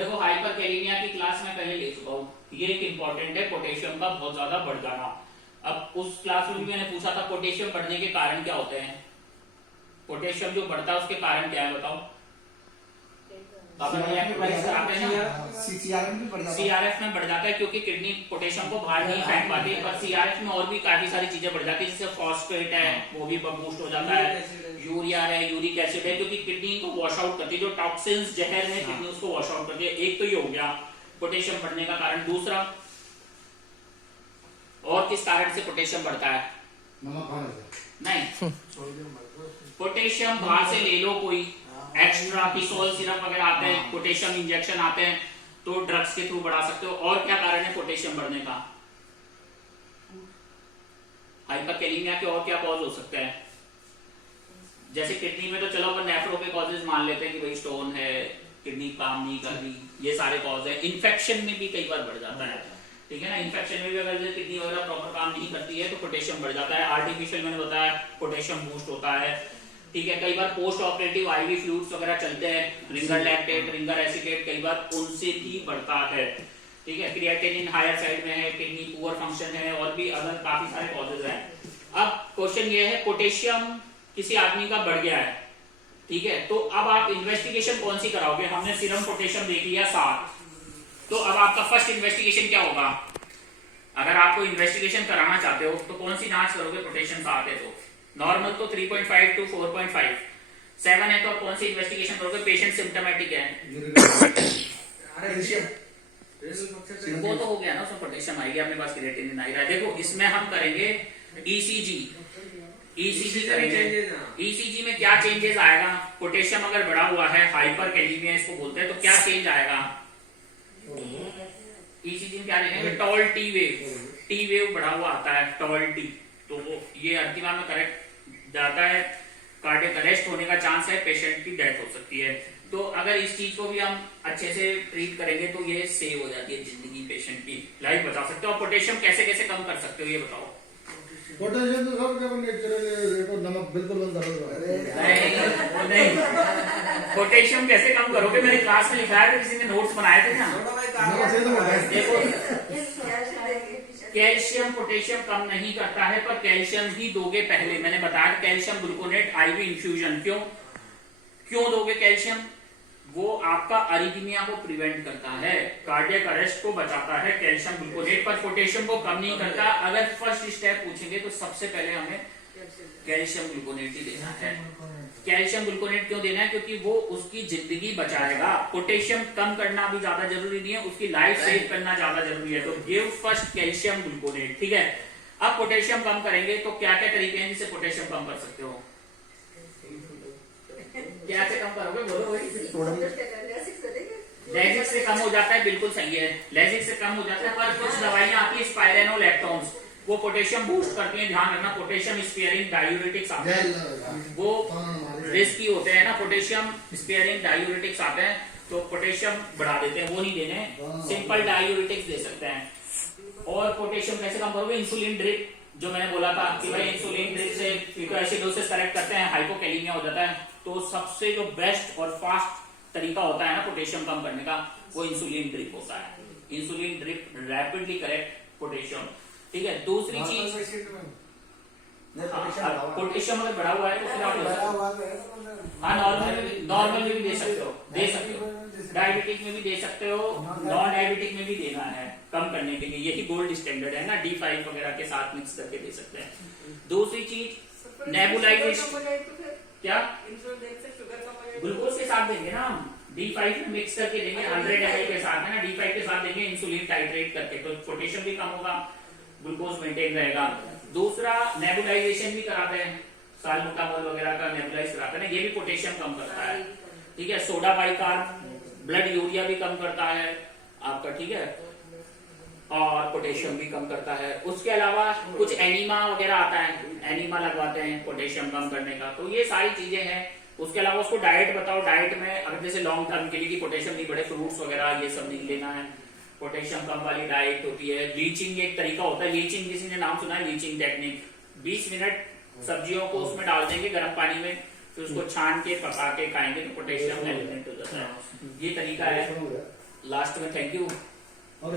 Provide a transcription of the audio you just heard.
देखो हाइपरकैलेमिया की क्लास में पहले ले चुका हूँ, ये एक इंपॉर्टेंट है पोटेशियम का बहुत ज्यादा बढ़ जाना। अब उस क्लास में भी मैंने पूछा था पोटेशियम बढ़ने के कारण क्या होते हैं, पोटेशियम जो बढ़ता है उसके कारण क्या है बताओ। सीआरएफ में बढ़ जाता है क्योंकि किडनी पोटेशियम को बाहर नहीं फेंक पाती, पर सीआरएफ में और भी काफी सारी चीजें बढ़ जाती है, जैसे फॉस्फेट है वो भी बूस्ट हो जाता है, यूरिया है, यूरिक एसिड है, क्योंकि किडनी को वॉश आउट करती है, जो टॉक्सिन्स जहर है किडनी उसको वॉश आउट करती है। एक तो ये हो गया पोटेशियम बढ़ने का कारण। दूसरा और किस कारण से पोटेशियम बढ़ता है? नहीं, पोटेशियम बाहर से ले लो, कोई एक्स्ट्रा पिसोल सिरप वगैरह आते हैं, पोटेशियम इंजेक्शन आते हैं, तो ड्रग्स के थ्रू बढ़ा सकते हो। और क्या कारण है पोटेशियम बढ़ने का? हाइपरकैलेमिया के और क्या कॉज हो सकते हैं? जैसे किडनी में तो चलो अपन नेफ्रो के कॉजेज मान लेते हैं कि भाई स्टोन है, किडनी काम नहीं कर रही, ये सारे कॉज है। इन्फेक्शन में भी कई बार बढ़ जाता है, ठीक है ना। इन्फेक्शन में भी अगर किडनी वगैरह प्रॉपर काम नहीं करती है तो पोटेशियम बढ़ जाता है। आर्टिफिशियल मैंने बताया पोटेशियम बूस्ट होता है, ठीक है। कई बार पोस्ट ऑपरेटिव आईवी फ्लूइड्स वगैरह चलते हैं, रिंगर लैक्टेट, रिंगर एसिटेट, कई बार उनसे भी बढ़ता है, ठीक है। क्रिएटिनिन हायर साइड में है, किडनी पुअर फंक्शन है, और भी अदर काफी सारे कॉजेज हैं। अब क्वेश्चन ये है पोटेशियम किसी आदमी का बढ़ गया है, ठीक है, तो अब आप इन्वेस्टिगेशन कौन सी कराओगे? हमने सीरम पोटेशियम देख लिया 7, तो अब आपका फर्स्ट इन्वेस्टिगेशन क्या होगा? अगर आपको इन्वेस्टिगेशन कराना चाहते हो तो कौन सी जांच करोगे? पोटेशियम 7 है तो नॉर्मल तो 3.5 to 4.5, 7 है तो कौन सी इन्वेस्टिगेशन करोगे? पेशेंट सिम्टोमेटिक है, वो तो हो गया ना, उसमें पोटेशियम आएगी, अपने पास क्रिएटिनिन आएगा। देखो इसमें हम करेंगे ईसीजी, ईसीजी करेंगे। ईसीजी में क्या चेंजेस आएगा? पोटेशियम अगर बढ़ा हुआ है, हाइपरकैलेमिया इसको बोलते हैं, तो क्या चेंज आएगा? ईसीजी में क्या देखेंगे? Toll T wave, T wave बढ़ा हुआ आता है, टॉल टी, तो वो ये अर्तिमा में करेक्ट जाता है, कार्डियक अरेस्ट होने का चांस है, पेशेंट की डेथ हो सकती है। तो अगर इस चीज को भी हम अच्छे से ट्रीट करेंगे तो ये सेव हो जाती है जिंदगी, पेशेंट की लाइफ बचा सकते हो। और पोटेशियम कैसे कैसे कम कर सकते हो ये बताओ? पोटेशियम तो सब क्या नेचुरल नमक बिल्कुल बंद करो। नहीं, पोटेशियम कैसे कम करोगे? मेरी क्लास में लिखा है, तो किसी ने नोट्स बनाए थे क्या? देखो कैल्शियम पोटेशियम कम नहीं करता है, पर कैल्शियम ही दोगे पहले। मैंने बताया कैल्शियम ग्लूकोनेट आईवी इन्फ्यूजन क्यों दोगे कैल्शियम? वो आपका अरिथमिया को प्रिवेंट करता है, कार्डियक अरेस्ट को बचाता है कैल्शियम ग्लूकोनेट, पर पोटेशियम को कम नहीं करता। अगर फर्स्ट स्टेप पूछेंगे तो सबसे पहले हमें कैल्शियम ग्लूकोनेट ही देना है। कैल्शियम ग्लूकोनेट क्यों देना है? क्योंकि वो उसकी जिंदगी बचाएगा। पोटेशियम कम करना भी ज्यादा जरूरी नहीं है, उसकी लाइफ सेव करना ज्यादा जरूरी है। तो गिव फर्स्ट कैल्शियम ग्लूकोनेट, ठीक है। अब पोटेशियम कम करेंगे तो क्या क्या तरीके हैं जिससे पोटेशियम कम कर सकते हो? क्या से कम करोगे बोलो? लेजिक से कम हो जाता है, बिल्कुल सही है, लेजिक से कम हो जाता है। पर कुछ दवाइयां आती है स्पाइरेनोलैक्टोन्स, वो पोटेशियम बूस्ट करती हैं। ध्यान रखना पोटेशियम स्पेयरिंग डायूरेटिक्स आते हैं, वो रिस्की होते हैं ना, पोटेशियम स्पेयरिंग डायूरेटिक्स आते हैं तो पोटेशियम बढ़ा देते हैं, वो नहीं देने, सिंपल डायूरेटिक्स दे सकते हैं। और पोटेशियम कैसे कम करोगे? इंसुलिन ड्रिप, जो मैंने बोला था कि भाई इंसुलिन ड्रिप से कीटोएसिडोसिस करेक्ट करते हैं, हाइपोकैलेमिया हो जाता है। तो सबसे जो बेस्ट और फास्ट तरीका होता है ना पोटेशियम कम करने का, वो इंसुलिन ड्रिप होता है। Insulin drip rapidly correct potassium, ठीक है। दूसरी चीज, पोटेशियम अगर बढ़ा हुआ है तो फिर आप हाँ नॉर्मल में भी दे सकते हो, डायबिटिक में भी दे सकते हो, नॉन डायबिटिक में भी देना है कम करने के लिए। यही गोल्ड स्टैंडर्ड है ना, D5 वगैरह के साथ मिक्स करके दे सकते हैं। दूसरी चीज नेबुलाइजेशन, क्या ग्लूकोज के साथ देंगे ना हम, D5 में मिक्स करके देंगे 100 ml के साथ, है ना, D5 के साथ देंगे इंसुलिन टाइट्रेट करके, तो पोटेशियम भी कम होगा, ग्लूकोज मेंटेन रहेगा। दूसरा नेबुलाइजेशन भी कराते हैं, साल्बुटामोल वगैरह का नेबुलाइज कराते हैं, ये भी पोटेशियम कम करता है, ठीक है। सोडा बाइकार्ब ब्लड यूरिया भी कम करता है आपका, ठीक है, और पोटेशियम भी कम करता है। उसके अलावा कुछ एनीमा वगैरह आता है, एनीमा लगवाते हैं पोटेशियम कम करने का। तो ये सारी चीजें हैं। उसके अलावा उसको डाइट बताओ, डाइट में अगर जैसे लॉन्ग टर्म के लिए कि पोटेशियम नहीं बढ़े, फ्रूट्स वगैरह ये सब नहीं लेना है, पोटेशियम कम वाली डाइट होती है। लीचिंग एक तरीका होता है, लीचिंग किसी ने नाम सुना है? लीचिंग टेक्निक, 20 मिनट सब्जियों को उसमें डाल देंगे गर्म पानी में, फिर उसको छान के पका के खाएंगे तो पोटेशियम एलिमिनेट हो जाता है। ये तरीका है। लास्ट में थैंक यू। और